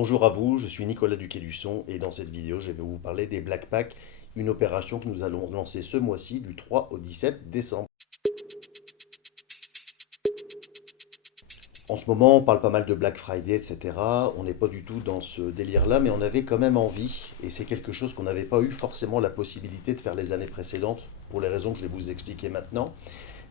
Bonjour à vous, je suis Nicolas Duquet-Dusson et dans cette vidéo, je vais vous parler des Black Pack, une opération que nous allons lancer ce mois-ci du 3 au 17 décembre. En ce moment, on parle pas mal de Black Friday, etc. On n'est pas du tout dans ce délire-là, mais on avait quand même envie, et c'est quelque chose qu'on n'avait pas eu forcément la possibilité de faire les années précédentes, pour les raisons que je vais vous expliquer maintenant,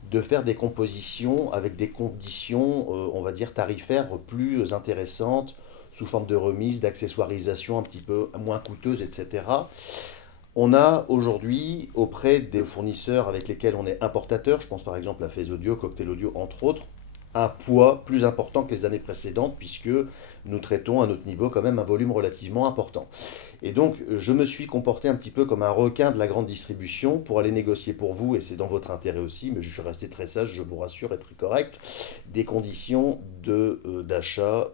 de faire des compositions avec des conditions, on va dire, tarifaires plus intéressantes, sous forme de remise, d'accessoirisation un petit peu moins coûteuse, etc. On a aujourd'hui, auprès des fournisseurs avec lesquels on est importateur, je pense par exemple à Phase Audio, Cocktail Audio, entre autres, un poids plus important que les années précédentes, puisque nous traitons à notre niveau quand même un volume relativement important. Et donc, je me suis comporté un petit peu comme un requin de la grande distribution pour aller négocier pour vous, et c'est dans votre intérêt aussi, mais je suis resté très sage, je vous rassure, et très correct, des conditions d'achat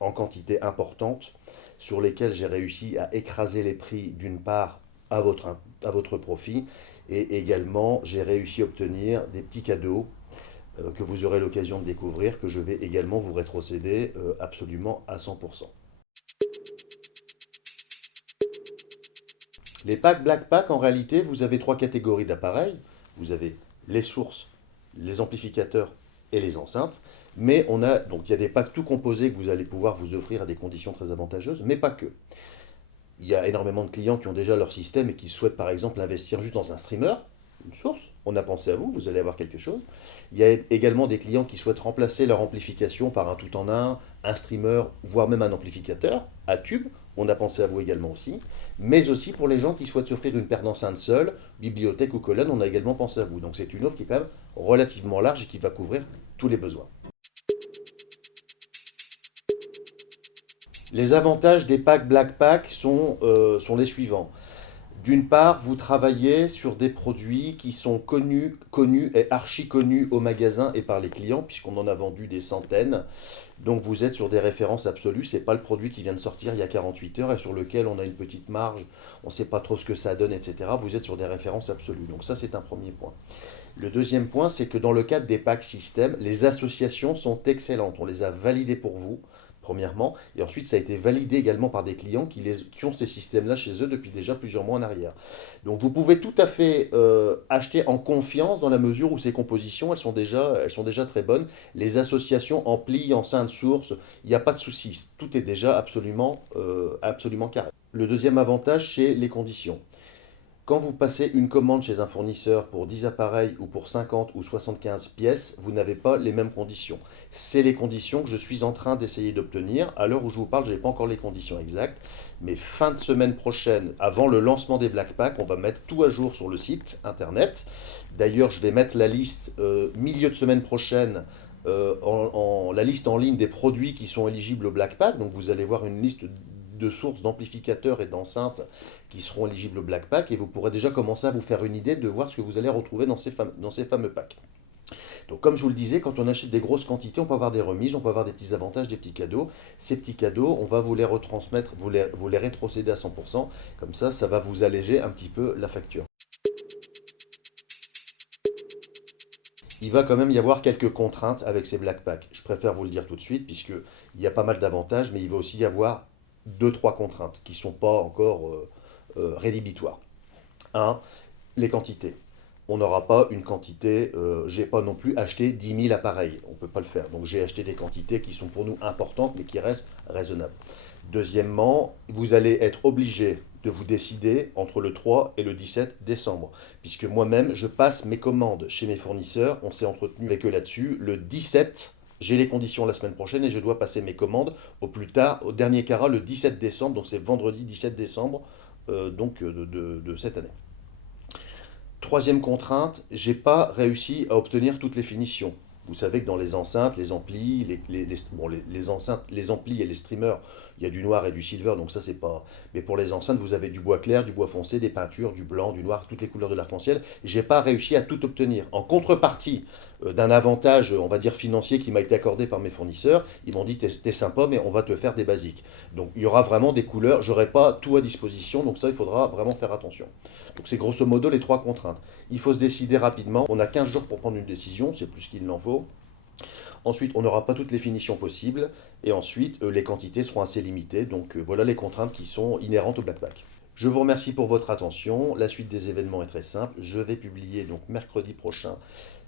en quantité importante, sur lesquelles j'ai réussi à écraser les prix d'une part à votre profit, et également j'ai réussi à obtenir des petits cadeaux que vous aurez l'occasion de découvrir, que je vais également vous rétrocéder absolument à 100%. Les packs Black Pack, en réalité, vous avez trois catégories d'appareils. Vous avez les sources, les amplificateurs et les enceintes. Mais donc il y a des packs tout composés que vous allez pouvoir vous offrir à des conditions très avantageuses, mais pas que. Il y a énormément de clients qui ont déjà leur système et qui souhaitent par exemple investir juste dans un streamer, une source. On a pensé à vous, vous allez avoir quelque chose. Il y a également des clients qui souhaitent remplacer leur amplification par un tout en un streamer, voire même un amplificateur à tube. On a pensé à vous également aussi. Mais aussi pour les gens qui souhaitent s'offrir une paire d'enceintes seules, bibliothèque ou colonne, on a également pensé à vous. Donc c'est une offre qui est quand même relativement large et qui va couvrir tous les besoins. Les avantages des packs Black Pack sont les suivants. D'une part, vous travaillez sur des produits qui sont connus et archi connus au magasin et par les clients, puisqu'on en a vendu des centaines. Donc vous êtes sur des références absolues. C'est pas le produit qui vient de sortir il y a 48 heures et sur lequel on a une petite marge, on ne sait pas trop ce que ça donne, etc. Vous êtes sur des références absolues. Donc ça, c'est un premier point. Le deuxième point, c'est que dans le cadre des packs système, les associations sont excellentes. On les a validées pour vous, premièrement, et ensuite ça a été validé également par des clients qui ont ces systèmes-là chez eux depuis déjà plusieurs mois en arrière. Donc vous pouvez tout à fait acheter en confiance dans la mesure où ces compositions, elles sont déjà très bonnes. Les associations ampli, enceinte, source, il n'y a pas de souci. Tout est déjà absolument carré. Le deuxième avantage, c'est les conditions. Quand vous passez une commande chez un fournisseur pour 10 appareils ou pour 50 ou 75 pièces, vous n'avez pas les mêmes conditions. C'est les conditions que je suis en train d'essayer d'obtenir. À l'heure où je vous parle, je n'ai pas encore les conditions exactes. Mais fin de semaine prochaine, avant le lancement des Black Pack, on va mettre tout à jour sur le site internet. D'ailleurs, je vais mettre la liste milieu de semaine prochaine, la liste en ligne des produits qui sont éligibles au Black Pack. Donc vous allez voir une liste de sources d'amplificateurs et d'enceintes qui seront éligibles au Black Pack et vous pourrez déjà commencer à vous faire une idée de voir ce que vous allez retrouver dans ces fameux packs. Donc comme je vous le disais, quand on achète des grosses quantités, on peut avoir des remises, on peut avoir des petits avantages, des petits cadeaux. Ces petits cadeaux, on va vous les retransmettre, vous les rétrocéder à 100%. Comme ça va vous alléger un petit peu la facture. Il va quand même y avoir quelques contraintes avec ces Black Packs. Je préfère vous le dire tout de suite, puisqu'il y a pas mal d'avantages, mais il va aussi y avoir deux, trois contraintes qui ne sont pas encore rédhibitoires. Un, les quantités. On n'aura pas une quantité, j'ai pas non plus acheté 10 000 appareils, on ne peut pas le faire. Donc j'ai acheté des quantités qui sont pour nous importantes, mais qui restent raisonnables. Deuxièmement, vous allez être obligé de vous décider entre le 3 et le 17 décembre, puisque moi-même, je passe mes commandes chez mes fournisseurs, on s'est entretenu avec eux là-dessus, le 17, j'ai les conditions la semaine prochaine et je dois passer mes commandes au plus tard, au dernier carat, le 17 décembre, donc c'est vendredi 17 décembre de cette année. Troisième contrainte, j'ai pas réussi à obtenir toutes les finitions. Vous savez que dans les enceintes, les amplis, les enceintes, les amplis et les streamers, il y a du noir et du silver, donc ça c'est pas. Mais pour les enceintes, vous avez du bois clair, du bois foncé, des peintures, du blanc, du noir, toutes les couleurs de l'arc-en-ciel. J'ai pas réussi à tout obtenir. En contrepartie d'un avantage, on va dire financier, qui m'a été accordé par mes fournisseurs, ils m'ont dit t'es sympa, mais on va te faire des basiques. Donc il y aura vraiment des couleurs. J'aurai pas tout à disposition, donc ça il faudra vraiment faire attention. Donc c'est grosso modo les trois contraintes. Il faut se décider rapidement. On a 15 jours pour prendre une décision, c'est plus qu'il n'en faut. Ensuite, on n'aura pas toutes les finitions possibles. Et ensuite, les quantités seront assez limitées. Donc voilà les contraintes qui sont inhérentes au Black Pack. Je vous remercie pour votre attention. La suite des événements est très simple. Je vais publier donc mercredi prochain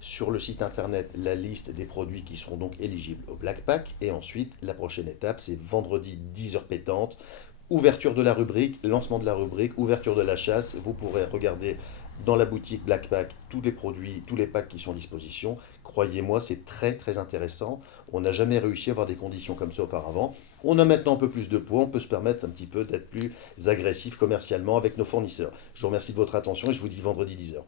sur le site internet la liste des produits qui seront donc éligibles au Black Pack. Et ensuite, la prochaine étape, c'est vendredi 10 heures pétantes. Ouverture de la rubrique, lancement de la rubrique, ouverture de la chasse. Vous pourrez regarder dans la boutique Black Pack tous les produits, tous les packs qui sont à disposition. Croyez-moi, c'est très très intéressant. On n'a jamais réussi à avoir des conditions comme ça auparavant. On a maintenant un peu plus de poids, on peut se permettre un petit peu d'être plus agressif commercialement avec nos fournisseurs. Je vous remercie de votre attention et je vous dis vendredi 10 heures.